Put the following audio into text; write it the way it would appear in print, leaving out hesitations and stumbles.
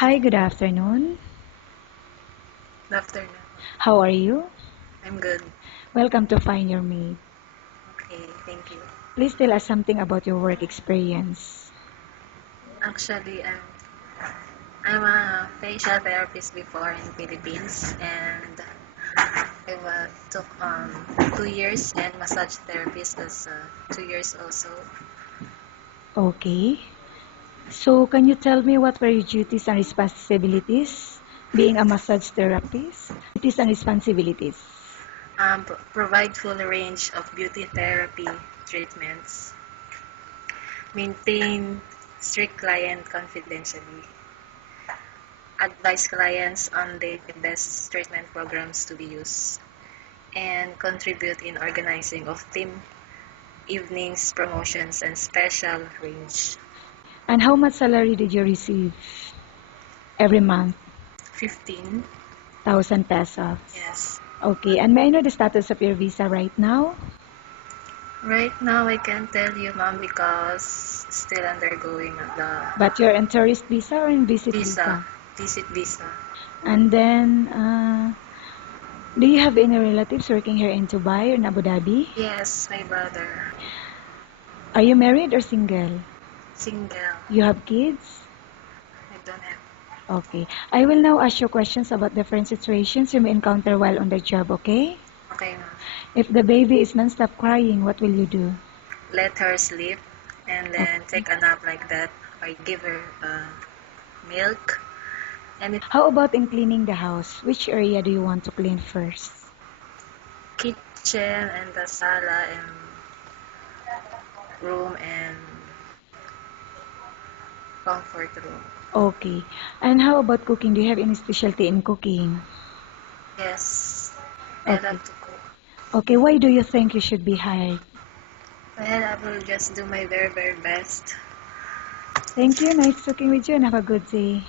Hi, good afternoon. Good afternoon. How are you? I'm good. Welcome to Find Your Mate. Okay, thank you. Please tell us something about your work experience. Actually, I'm a facial therapist before in Philippines, and I took 2 years, and massage therapist as 2 years also. Okay. So, can you tell me what were your duties and responsibilities being a massage therapist? Duties and responsibilities. Provide full range of beauty therapy treatments. Maintain strict client confidentially. Advise clients on the best treatment programs to be used. And contribute in organizing of team evenings, promotions, and special range. And how much salary did you receive every month? 15. 1,000 pesos. Yes. Okay. And may I know the status of your visa right now? Right now, I can't tell you, ma'am, because still undergoing the But you're in tourist visa or in visit visa, visa? visit visa. And then, do you have any relatives working here in Dubai or in Abu Dhabi? Yes, my brother. Are you married or single? Single. You have kids? I don't have. Okay. I will now ask you questions about different situations you may encounter while on the job, okay? Okay, ma'am. If the baby is non-stop crying, what will you do? Let her sleep and then Okay. take a nap like that. I give her milk. And it How about in cleaning the house? Which area do you want to clean first? kitchen and the sala and room and comfort room. Okay. And how about cooking? Do you have any specialty in cooking? Yes, I Okay. love to cook. Okay, why do you think you should be hired? Well, I will just do my very, very best. Thank you. Nice talking with you and have a good day.